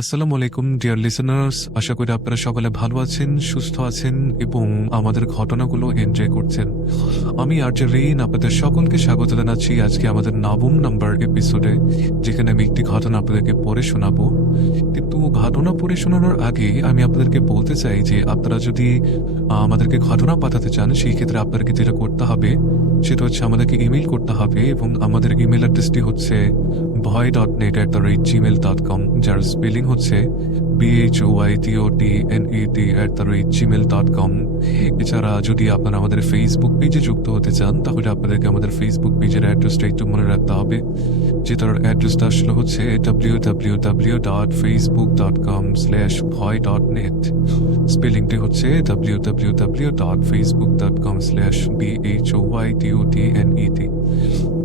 আসসালামু আলাইকুম dear listeners, আশা করি আপনারা সকলে ভালো আছেন, সুস্থ আছেন এবং আমাদের ঘটনাগুলো এনজয় করছেন। আমি আরজে রিন আপনাদের সকলকে স্বাগত জানাচ্ছি আজকে আমাদের নবম নাম্বার এপিসোডে, যেখানে আমি একটি ঘটনা আপনাদেরকে পড়ে শোনাবো। কিন্তু ঘটনা পড়ে শোনানোর আগে আমি আপনাদেরকে বলতে চাই যে আপনারা যদি আমাদেরকে ঘটনা পাঠাতে চান, সেই ক্ষেত্রে আপনাদেরকে যেটা করতে হবে সেটা হচ্ছে আমাদেরকে ইমেল করতে হবে, এবং আমাদের ইমেল অ্যাড্রেসটি হচ্ছে voy.net@gmail.com, যার স্পেলিং হচ্ছে BHOYTOTNET@gmail.com। এছাড়া যদি আপনারা আমাদের ফেসবুক পেজে যুক্ত হতে চান, তাহলে আপনাদেরকে আমাদের ফেসবুক পেজের অ্যাড্রেসটা একটু মনে রাখতে হবে, যেটার অ্যাড্রেসটা আসলে হচ্ছে www.facebook.com/voy.net। স্পেলিংটি হচ্ছে www.facebook.com/BHOYTOTNET।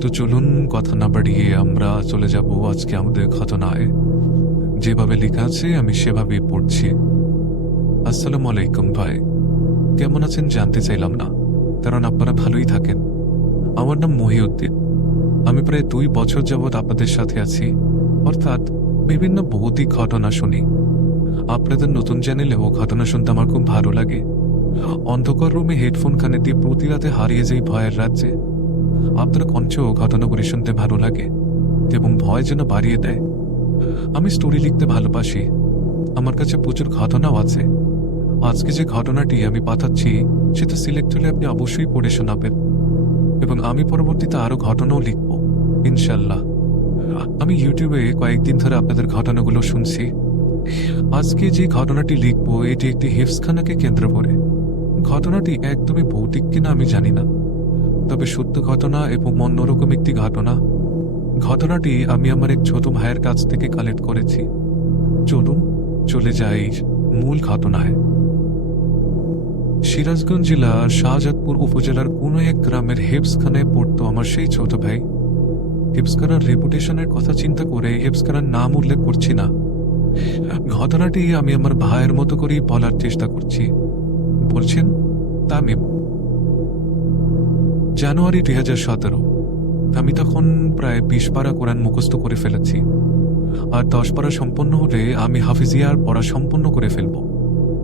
তো চলুন কথা না বাড়িয়ে আমরা চলে যাব আজকে আমাদের ঘটনায়। যেভাবে লেখা আছে আমি সেভাবেই পড়ছি। আসসালামু আলাইকুম ভাই, কেমন আছেন জানতে চাইলাম না, কারণ আপনারা ভালোই থাকেন। আমার নাম মহিউদ্দিন। আমি প্রায় 2 বছর যাবৎ আপনাদের সাথে আছি, অর্থাৎ বিভিন্ন ভৌতিক ঘটনা শুনি। আপনাদের নতুন চ্যানেলেও ঘটনা শুনতে আমার খুব ভালো লাগে। অন্ধকার রুমে হেডফোন কানে দিয়ে প্রতি রাতে হারিয়ে যাই ভয়ের রাজ্যে। আপনার কণ্ঠেও ঘটনাগুলি শুনতে ভালো লাগে এবং ভয় যেন বাড়িয়ে দেয়। আমি স্টোরি লিখতে ভালোবাসি, আমার কাছে প্রচুর ঘটনাও আছে। আজকে যে ঘটনাটি আমি পাঠাচ্ছি সেটা সিলেক্ট হলে আপনি অবশ্যই পড়ে শোনাবেন, এবং আমি পরবর্তীতে আরো ঘটনাও লিখব ইনশাল্লাহ। আমি ইউটিউবে কয়েকদিন ধরে আপনাদের ঘটনাগুলো শুনছি। আজকে যে ঘটনাটি লিখব এটি একটি হিফজখানাকে কেন্দ্র করে। ঘটনাটি একদমই ভৌতিক কিনা আমি জানি না, তবে সত্য ঘটনা এবং অন্যরকম একটি ঘটনা। ঘটনাটি আমি আমার এক ছোট ভাইয়ের কাছ থেকে কালেক্ট করেছি। চলুন চলে যাই মূল ঘটনায়। সিরাজগঞ্জ জেলার শাহজাদপুর উপজেলার কোনো এক গ্রামের হেফজখানায় পড়তো আমার সেই ছোট ভাই। হেফজখানার রেপুটেশনের কথা চিন্তা করে হেফজখানার নাম উল্লেখ করছি না। ঘটনাটি আমি আমার ভাইয়ের মতো করেই বলার চেষ্টা করছি। বলছেন তামিম। জানুয়ারি 2017। আমি তখন প্রায় 20 পারা কোরআন মুখস্থ করে ফেলেছি, আর 10 পারা সম্পন্ন হলে আমি হাফিজিয়ার পড়া সম্পন্ন করে ফেলব।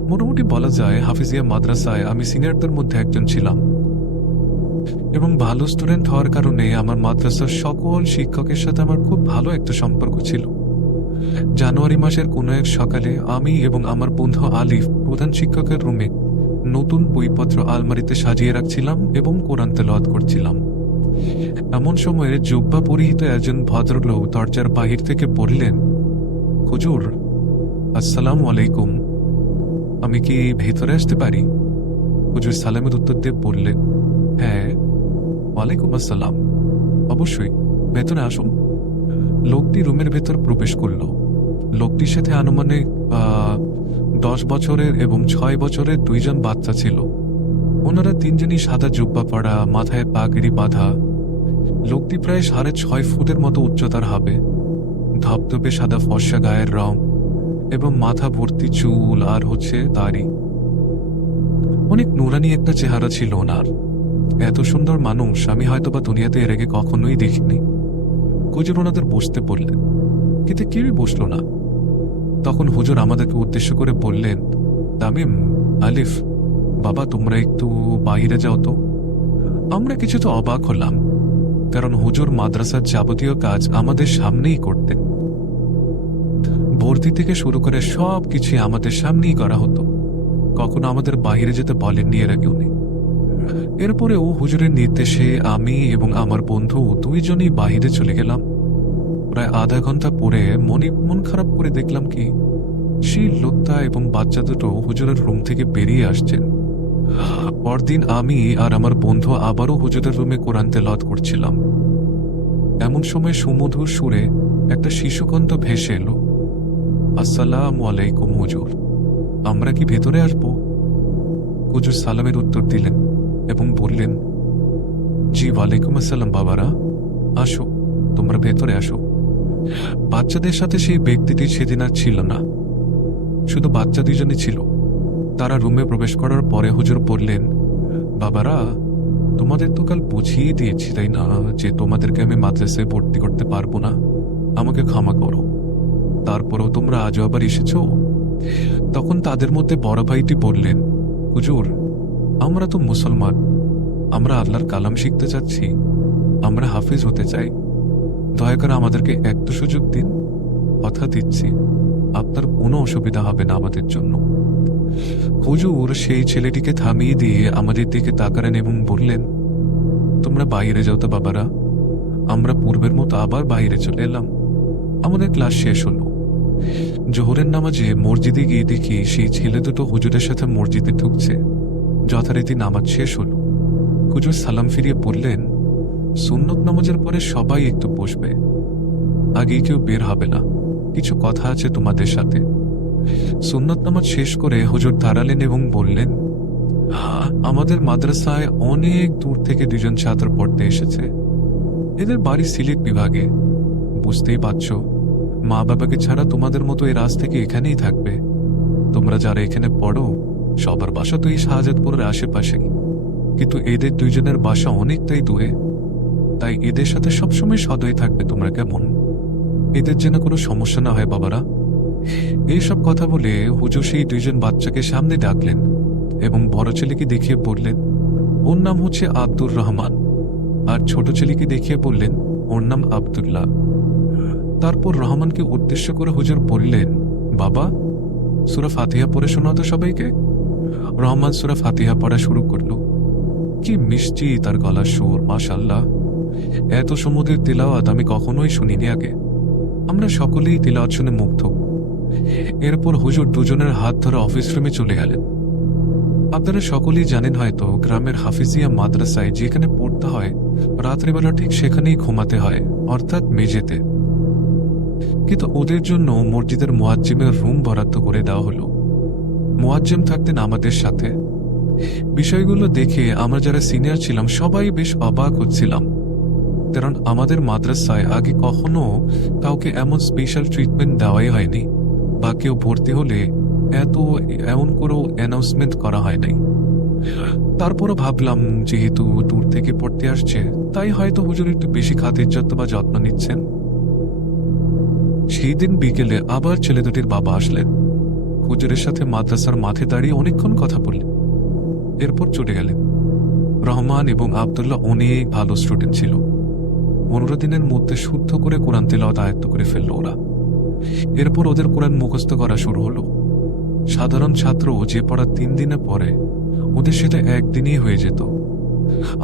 মোটামুটি বলা যায় হাফিজিয়া মাদ্রাসায় আমি সিনিয়রদের মধ্যে একজন ছিলাম, এবং ভালো স্টুডেন্ট হওয়ার কারণে আমার মাদ্রাসার সকল শিক্ষকের সাথে আমার খুব ভালো একটা সম্পর্ক ছিল। জানুয়ারি মাসের কোনো এক সকালে আমি এবং আমার বন্ধু আলিফ প্রধান শিক্ষকের রুমে নতুন বইপত্র আলমারিতে সাজিয়ে রাখছিলাম এবং কোরআন তেলাওয়াত করছিলাম। এমন সময়ে জুব্বা পরিহিত একজন ভদ্রলোক দরজার বাহির থেকে বললেন, হুজুর আসসালামু আলাইকুম, আমি কি ভেতরে আসতে পারি? হুজুর সালামের উত্তর দিয়ে বললেন, হ্যাঁ ওয়ালাইকুম আসসালাম, অবশ্যই ভেতরে আসুন। লোকটি রুমের ভেতর প্রবেশ করল। লোকটির সাথে আনুমানিক 10 বছরের এবং 6 বছরের 2 জন বাচ্চা ছিল। ওনারা 3 জনই সাদা জুব্বা পরা, মাথায় পাগড়ি বাঁধা। লোকটি প্রায় 6.5 ফুটের মতো উচ্চতার হবে, ধপধপে সাদা ফর্সা গায়ের রং এবং মাথা ভর্তি চুল আর দাড়ি। অনেক নুরানি একটা চেহারা ছিল ওনার। এত সুন্দর মানুষ আমি হয়তোবা দুনিয়াতে এর আগে কখনোই দেখিনি। হুজুর ওনাদের বসতে বললেন, কিন্তু কেউই বসলো না। তখন হুজুর আমাদেরকে উদ্দেশ্য করে বললেন, তামিম, আলিফ, বাবা তোমরা একটু বাইরে যাও তো। আমরা কিছুটা অবাক হলাম, কারণ হুজুর মাদ্রাসার যাবতীয় কাজ আমাদের সামনেই করতেন। ভর্তি থেকে শুরু করে সব কিছুই আমাদের সামনেই করা হতো, কখনো আমাদের বাইরে যেতে বলেননি এর আগে উনি। এরপরেও হুজুরের নির্দেশে আমি এবং আমার বন্ধু 2 জনই বাইরে চলে গেলাম। প্রায় আধা ঘন্টা পরে মন খারাপ করে দেখলাম কি সেই লোকটা এবং বাচ্চা দুটো হুজুরের রুম থেকে বেরিয়ে আসছেন। পরদিন আমি আর আমার বন্ধু আবারও হুজুরের রুমে কোরআন তেলাওয়াত করছিলাম। এমন সময় সুমধুর সুরে একটা শিশুকণ্ঠ ভেসে এলো, আসসালামু আলাইকুম হুজুর, আমরা কি ভেতরে আসবো? হুজুর সালামের উত্তর দিলেন এবং বললেন, জি ওয়ালাইকুম আসসালাম বাবারা, আসো তোমরা ভেতরে আসো। বাচ্চাদের সাথে সেই ব্যক্তিটি সেদিন আর ছিল না, শুধু বাচ্চা 2 জনই ছিল। তারা রুমে প্রবেশ করার পরে হুজুর বললেন, বাবারা তোমাদের তো কাল বুঝিয়ে দিয়েছি তাই না যে তোমাদেরকে আমি মাদ্রাসায় ভর্তি করতে পারবো না, আমাকে ক্ষমা করো। তারপরও তোমরা আজও আবার এসেছ? তখন তাদের মধ্যে বড় ভাইটি বললেন, হুজুর, আমরা তো মুসলমান, আমরা আল্লাহর কালাম শিখতে চাচ্ছি, আমরা হাফিজ হতে চাই, দয়া করে আমাদেরকে একটু সুযোগ দিন, কথা দিচ্ছি আপনার কোনো অসুবিধা হবে না আমাদের জন্য। হুজুর সেই ছেলেটিকে থামিয়ে দিয়ে আমাদের দিকে তাকালেন এবং বললেন, তোমরা বাইরে যাও তো বাবারা। আমরা পূর্বের মতো আবার বাইরে চলে এলাম। আমাদের ক্লাস শেষ হলো। জোহরের নামাজে মসজিদে গিয়ে দেখি সেই ছেলে দুটো হুজুরের সাথে মসজিদে ঢুকছে। যথারীতি নামাজ শেষ হলো। হুজুর সালাম ফিরিয়ে বললেন, সুন্নত নামাজের পরে সবাই একটু বসবে, আগে কেউ বের হবে না, কিছু কথা আছে তোমাদের সাথে। সুন্নত নামাজ শেষ করে হুজুর দাঁড়ালেন এবং বললেন, আমাদের মাদ্রাসায় অনেক দূর থেকে দুজন ছাত্র পড়তে এসেছে। এদের বাড়ি সিলেট বিভাগে। বুঝতেই পারছ, মা বাবাকে ছাড়া তোমাদের মতো এই রাজ থেকে এখানেই থাকবে। তোমরা যারা এখানে পড়ো সবার বাসা তো এই শাহজাদপুরের আশেপাশেই, কিন্তু এদের দুইজনের বাসা অনেকটাই দূরে। তাই এদের সাথে সবসময় সদয় থাকবে তোমরা, কেমন? এদের যেন কোনো সমস্যা না হয় বাবারা। এইসব কথা বলে হুজুর সেই দুইজন বাচ্চাকে সামনে ডাকলেন এবং বড় ছেলেকে দেখিয়ে বললেন, ওর নাম হচ্ছে আব্দুর রহমান, আর ছোট ছেলেকে দেখিয়ে বললেন, ওর নাম আব্দুল্লাহ। তারপর রহমানকে উদ্দেশ্য করে হুজুর বললেন, বাবা, সূরা ফাতিহা পড়ে শোনাও তো সবাইকে। রহমান সূরা ফাতিহা পড়া শুরু করলো। কি মিষ্টি তার গলার সুর, মাশাআল্লাহ! এত সমুদ্রের তিলাওয়াত আমি কখনোই শুনিনি আগে। আমরা সকলেই তিলাওয়াত শুনে মুগ্ধ। এরপর হুজুর দুজনের হাত ধরে অফিস রুমে চলে গেলেন। আপনারা সকলেই জানেন হয়তো, গ্রামের হাফিজিয়া মাদ্রাসায় যেখানে পড়তে হয় রাত্রিবেলা ঠিক সেখানেই ঘুমাতে হয়, অর্থাৎ মেঝেতে। কিন্তু ওদের জন্য মসজিদের মুয়াজ্জিমের রুম বরাদ্দ করে দেওয়া হলো। মুয়াজ্জিম থাকতেন আমাদের সাথে। বিষয়গুলো দেখে আমরা যারা সিনিয়র ছিলাম সবাই বেশ অবাক হচ্ছিলাম, কারণ আমাদের মাদ্রাসায় আগে কখনো কাউকে এমন স্পেশাল ট্রিটমেন্ট দেওয়াই হয়নি, বা কেউ ভর্তি হলে এমন করেও অ্যানাউন্সমেন্ট করা হয় নাই। তারপরও ভাবলাম, যেহেতু দূর থেকে পড়তে আসছে, তাই হয়তো হুজুর একটু বেশি খাতির যত্ন বা যত্ন নিচ্ছেন। সেই দিন বিকেলে আবার ছেলে দুটির বাবা আসলেন। হুজুরের সাথে মাদ্রাসার মাঠে দাঁড়িয়ে অনেকক্ষণ কথা বললেন, এরপর চলে গেলেন। রহমান এবং আব্দুল্লাহ অনেক ভালো স্টুডেন্ট ছিল। 15 দিনের মধ্যে শুদ্ধ করে কোরআন তিলাওয়াত আয়ত্ত করে ফেলল ওরা। এরপর ওদের কোরআন মুখস্থ করা শুরু হলো। সাধারণ ছাত্র যে পড়া 3 দিনে পড়ে, ওদের সেটা একদিনেই হয়ে যেত।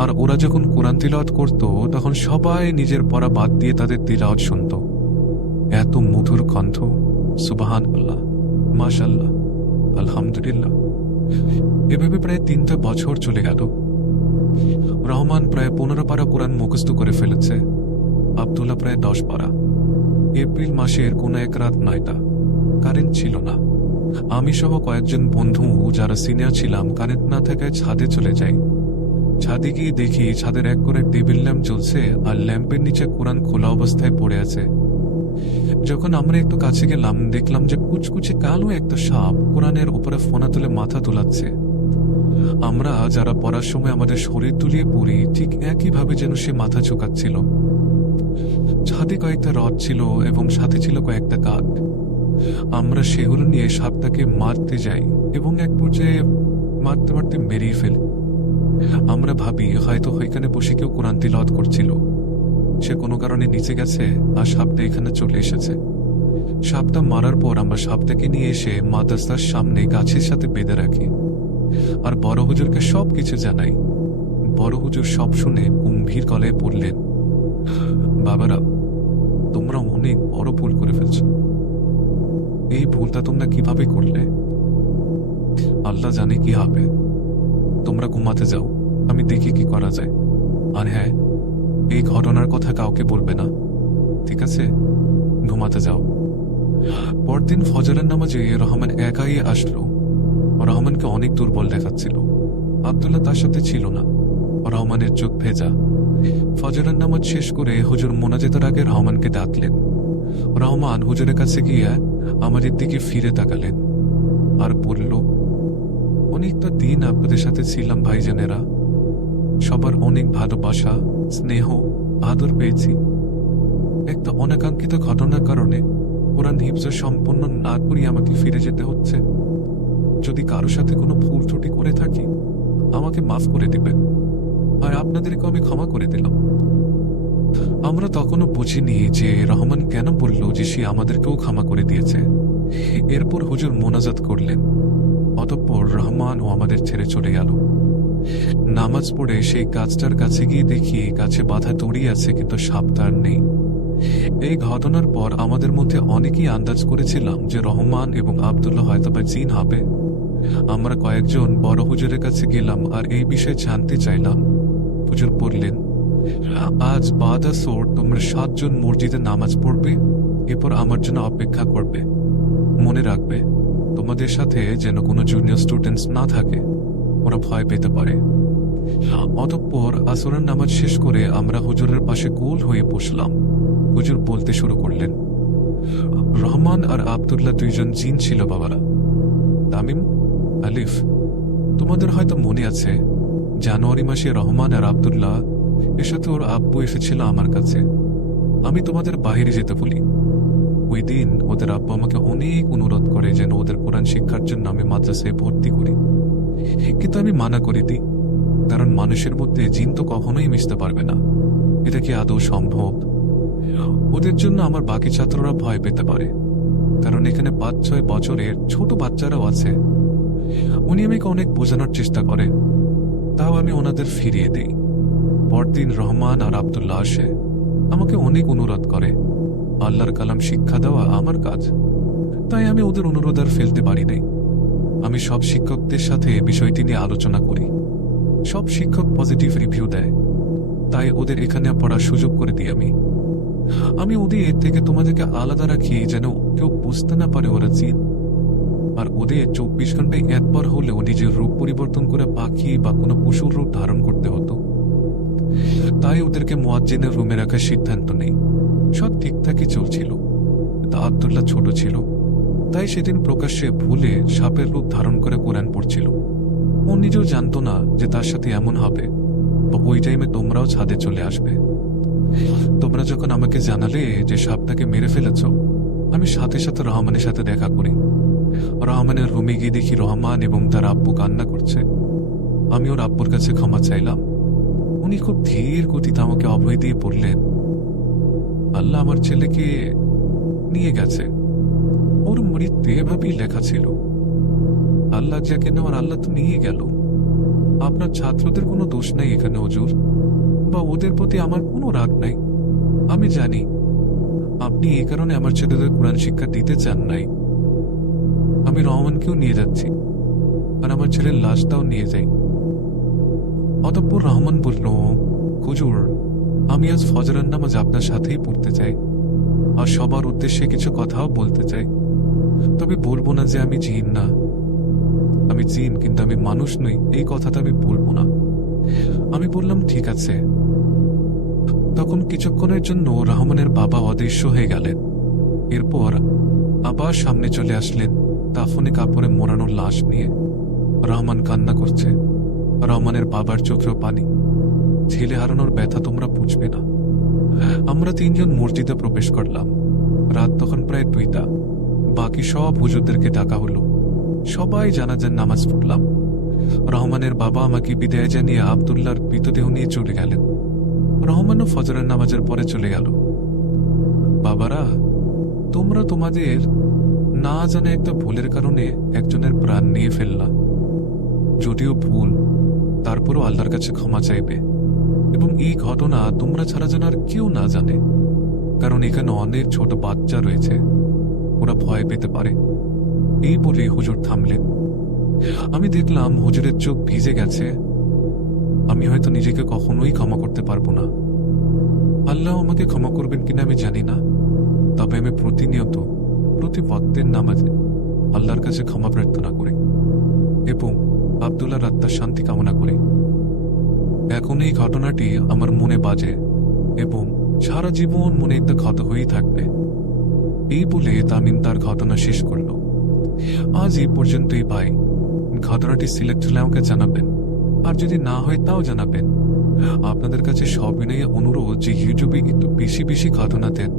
আর ওরা যখন কোরআন তিলাওয়াত করত, তখন সবাই নিজের পড়া বাদ দিয়ে তাদের তিলাওয়াত শুনত। এত মধুর কণ্ঠ! সুবহানাল্লাহ, মাশাআল্লাহ, আলহামদুলিল্লাহ। এভাবে প্রায় 3টা বছর চলে গেল। রহমান প্রায় 15 পারা কোরআন মুখস্থ করে ফেলেছে, আব্দুল্লাহ প্রায় 10 পারা। এপ্রিল মাসের কোনো এক রাত 9টা, কারেন্ট ছিল না। আমি সহ কয়েকজন বন্ধু যারা সিনিয়র ছিলাম, কারেন্ট না থাকায় ছাদে চলে যাই। ছাদে গিয়ে দেখি ছাদের এক করে টেবিল ল্যাম্প জ্বলছে, আর ল্যাম্পের নিচে কোরআন খোলা অবস্থায় পড়ে আছে। যখন আমরা একটু কাছে গেলাম, দেখলাম যে কুচকুচে কালো একটা সাপ কোরআনের উপরে ফোনা তুলে মাথা তোলাচ্ছে। আমরা যারা পড়ার সময় আমাদের শরীর তুলিয়ে পড়ি, ঠিক একইভাবে যেন সে মাথা ঝুঁকাচ্ছিল। ছাদে কয়েকটা রড ছিল এবং সাথে ছিল কয়েকটা কাঠ। আমরা সেগুলো নিয়ে সাপটাকে মারতে যাই এবং এক পর্যায়ে মারতে মারতে মেরিয়ে ফেলি। আমরা ভাবি হয়তো ওইখানে বসে কেউ কোরআন তিলাওয়াত করছিল, সে কোনো কারণে নিচে গেছে আর সাপটা এখানে চলে এসেছে। সাপটা মারার পর আমরা সাপটাকে নিয়ে এসে মাদ্রাসার সামনে গাছের সাথে বেঁধে রাখি, আর বড় হুজুরকে সব কিছু জানাই। বড় হুজুর সব শুনে গম্ভীর গলায় বললেন, বাবারা, তোমরা অনেক বড় ভুল করে ফেলছ। এই ভুলটা তোমরা কিভাবে করলে? আল্লাহ জানে কি হবে। তোমরা ঘুমাতে যাও, আমি দেখি কি করা যায়। আর হ্যাঁ, এই ঘটনার কথা কাউকে বলবে না, ঠিক আছে? ঘুমাতে যাও। পরদিন ফজরের নামাজে রহমান একাই আসলো। রহমানকে অনেক দুর্বল দেখাচ্ছিল। আব্দুল্লাহ তার সাথে ছিল না। রহমানের চোখ ভেজা। ফজরের নামাজ শেষ করে হুজুর মোনাজাতের আগে রহমানকে ডাকলেন। রহমান হুজুরের কাছে গিয়ে আমাদের দিকে ফিরে তাকালেন আর বলল, অনেকটা দিন আপনাদের সাথে ছিলাম ভাইজানেরা, সবার অনেক ভালোবাসা, স্নেহ, আদর পেয়েছি। একটা অনাকাঙ্ক্ষিত ঘটনার কারণে কোরআন হিফজ সম্পন্ন না করি আমাকে ফিরে যেতে হচ্ছে। যদি কারো সাথে কোনো ভুল ত্রুটি করে থাকি আমাকে মাফ করে দিবেন, আর আপনাদেরকে আমি ক্ষমা করে দিলাম। আমরা তখনও বুঝিনি যে রহমান কেন বলল যে সে আমাদেরকেও ক্ষমা করে দিয়েছে। এরপর হুজুর মোনাজাত করলেন। অতঃপর রহমান ও আমাদের ছেড়ে চলে গেল। নামাজ পড়ে সেই গাছটার কাছে গিয়ে দেখি গাছে বাঁধা দড়ি আছে, কিন্তু সাপ তার নেই। এই ঘটনার পর আমাদের মধ্যে অনেকেই আন্দাজ করেছিলাম যে রহমান এবং আব্দুল্লাহ হয়তোবা জিন হবে। আমরা কয়েকজন বড় হুজুরের কাছে গেলাম আর এই বিষয়ে জানতে চাইলাম। হুজুর বললেন, আজ বাদ আসর তোমরা 7 জন মসজিদে নামাজ পড়বে, এরপর আমার জন্য অপেক্ষা করবে। মনে রাখবে তোমাদের সাথে যেন কোনো জুনিয়র স্টুডেন্টস না থাকে, ওরা ভয় পেতে পারে। অতঃপর আসরের নামাজ শেষ করে আমরা হুজুরের পাশে গোল হয়ে বসলাম। হুজুর বলতে শুরু করলেন, রহমান আর আব্দুল্লাহ 2 জন জিন ছিল বাবারা। তামিম, আলিফ, তোমাদের হয়তো মনে আছে জানুয়ারি মাসে রহমান আর আব্দুল্লাহ এর সাথে ওর আব্বু এসেছিল আমার কাছে। আমি তোমাদের বাইরে যেতে বলি। ওই দিন ওদের আব্বু আমাকে অনেক অনুরোধ করে যেন ওদের কোরআন শিক্ষার জন্য আমি মাদ্রাসায় ভর্তি করি, কিন্তু আমি মানা করে দিই, কারণ মানুষের মধ্যে জিন তো কখনোই মিশতে পারবে না। এটা কি আদৌ সম্ভব? ওদের জন্য আমার বাকি ছাত্ররা ভয় পেতে পারে, কারণ এখানে 5-6 বছরের ছোট বাচ্চারাও আছে। উনি আমাকে অনেক বোঝানোর চেষ্টা করে, তাও আমি ওনাদের ফিরিয়ে দিই। পরদিন রহমান আর আব্দুল্লাহ আসে, আমাকে অনেক অনুরোধ করে। আল্লাহর কালাম শিক্ষা দেওয়া আমার কাজ, তাই আমি ওদের অনুরোধ আর ফেলতে পারি নাই। আমি সব শিক্ষকদের সাথে বিষয়টি নিয়ে আলোচনা করি। সব শিক্ষক পজিটিভ রিভিউ দেয়, তাই ওদের এখানে পড়ার সুযোগ করে দিই। আমি ওদের এর থেকে তোমাদেরকে আলাদা রাখি যেন কেউ বুঝতে না পারে ওরা জিন। আর ওদের 24 ঘন্টায় একবার হলেও নিজের রূপ পরিবর্তন করে পাখি বা কোনো পশুর রূপ ধারণ করতে হতো। তাই ওদেরকে মুয়াজ্জিনের রুমে রাখার সিদ্ধান্ত নেই। সব ঠিকঠাকই চলছিল, তা আব্দুল্লাহ ছোট ছিল, তাই সেদিন প্রকাশ্যে ভুলে সাপের রূপ ধারণ করে কোরআন পড়ছিল। ও নিজেও জানতো না যে তার সাথে এমন হবে, বা ওই টাইমে তোমরাও ছাদে চলে আসবে। তোমরা যখন আমাকে জানালে যে সাপটাকে মেরে ফেলেছ, আমি সাথে সাথে রহমানের সাথে দেখা করি। রহমানের রুমে গিয়ে দেখি রহমান এবং তার আব্বু কান্না করছে। আমি ওর আব্বুর কাছে ক্ষমা চাইলাম। উনি খুব ধীর গতিতে আমাকে অভয় দিয়ে বললেন, আল্লাহ আমার ছেলেকে নিয়ে গেছে, ওর মৃত্যু এভাবেই লেখা ছিল। আল্লাহ যাকে নেওয়ার আল্লাহ তো নিয়ে গেল। আপনার ছাত্রদের কোনো দোষ নাই এখানে হুজুর, বা ওদের প্রতি আমার কোনো রাগ নাই। আমি জানি আপনি এই কারণে আমার ছেলেদের কোরআন শিক্ষা দিতে চান নাই। আমি রহমানকেও নিয়ে যাচ্ছি, আর আমার ছেলের লাশটাও নিয়ে যাই। অতঃপর রহমান বলল, হুজুর, আমি আজ ফজরের নামাজ আপনার সাথেই পড়তে চাই, আর সবার উদ্দেশ্যে কিছু কথাও বলতে চাই। তবে বলবো না যে আমি জিন না। আমি জিন, কিন্তু আমি মানুষ নই, এই কথাটা আমি বলবো না। আমি বললাম, ঠিক আছে। তখন কিছুক্ষণের জন্য রহমানের বাবা অদৃশ্য হয়ে গেলেন। এরপর আবার সামনে চলে আসলেন দাফনে কাপড়ে মোড়ানোর লাশ নিয়ে। রহমান কান্না করছে, রহমানের বাবার চোখেও পানি। ছেলে হারানোর ব্যথা তোমরা বুঝবে না। আমরা 3 জন মসজিদে প্রবেশ করলাম। রাত তখন প্রায় 2টা। বাকি সব হুজুরদেরকে ডাকা হলো। সবাই জানাজার নামাজ পড়লাম। রহমানের বাবা আমাকে বিদায় জানিয়ে আব্দুল্লাহর মৃতদেহ নিয়ে চলে গেলেন। রহমানও ফজরের নামাজের পরে চলে গেল। বাবারা, তোমরা তোমাদের না জানে একটা ভুলের কারণে একজনের প্রাণ নিয়ে ফেললা। যদিও ভুল, তারপরও আল্লাহর কাছে ক্ষমা চাইবে, এবং এই ঘটনা তোমরা ছাড়া যেন আর কেউ না জানে, কারণ এখানে অনেক ছোট বাচ্চা রয়েছে, ওরা ভয় পেতে পারে। এই বলে হুজুর থামলেন। আমি দেখলাম হুজুরের চোখ ভিজে গেছে। আমি হয়তো নিজেকে কখনোই ক্ষমা করতে পারবো না। আল্লাহ আমাকে ক্ষমা করবেন কিনা আমি জানি না, তবে আমি প্রতিনিয়ত প্রতি ওয়াক্তের নামাজে আল্লাহর কাছে ক্ষমা প্রার্থনা করি এবং আব্দুল্লাহর আত্মার শান্তি কামনা করি। এখন এই ঘটনাটি আমার মনে বাজে এবং সারা জীবন মনে একটা ক্ষত হয়েই থাকবে। এই বলে তামিম তার ঘটনা শেষ করল। আজ এই পর্যন্তই ভাই। ঘটনাটি সিলেক্ট হলে আমাকে জানাবেন, আর যদি না হয় তাও জানাবেন। আপনাদের কাছে সবিনয়ে অনুরোধ যে ইউটিউবে একটু বেশি বেশি ঘটনা দেন,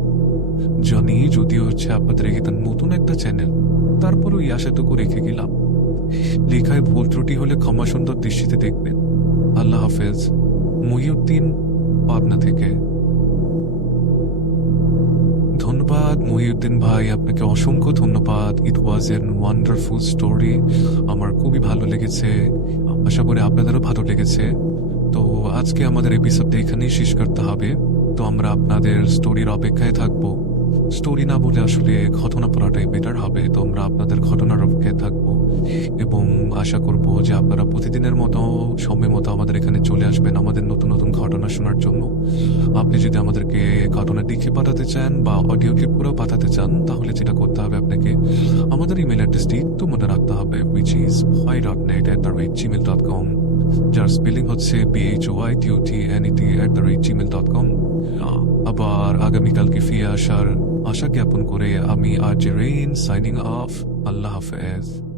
জানি যদিও আপনাদের এটা নতুন একটা চ্যানেল, তারপরও এই আশাটুকু রেখে গেলাম। লেখায় ভুল ত্রুটি হলে ক্ষমা সুন্দর দৃষ্টিতে দেখবেন। আল্লাহ হাফেজ। মহিউদ্দিন, পাবনা থেকে। ধন্যবাদ মহিউদ্দিন ভাই, আপনাকে অসংখ্য ধন্যবাদ। ইট ওয়াজ এন ওয়ান্ডারফুল স্টোরি, আমার খুবই ভালো লেগেছে, আশা করি আপনাদেরও ভালো লেগেছে। তো আজকে আমাদের এপিসোডটা এখানেই শেষ করতে হবে। তো আমরা আপনাদের স্টোরির অপেক্ষায় থাকবো। স্টোরি না বলে আসলে ঘটনা পড়াটাই বেটার হবে। তো আমরা আপনাদের ঘটনার অপেক্ষায় থাকবো এবং আশা করব যে আপনারা প্রতিদিনের মতো সময় মতো আমাদের এখানে চলে আসবেন আমাদের নতুন নতুন ঘটনা শোনার জন্য। আপনি যদি আমাদেরকে ঘটনা লিখে পাঠাতে চান বা অডিও ক্লিপ করেও পাঠাতে চান, তাহলে যেটা করতে হবে আপনাকে আমাদের ইমেল অ্যাড্রেসটি একটু মনে রাখতে হবে, which is bhoy.net@gmail.com, যার স্পেলিং হচ্ছে BHOYTUTNET@gmail.com। আবার আগামীকালকে ফিরে আসার আশা জ্ঞাপন করে আমি আর জে রেইন সাইনিং অফ। আল্লাহ হাফেজ।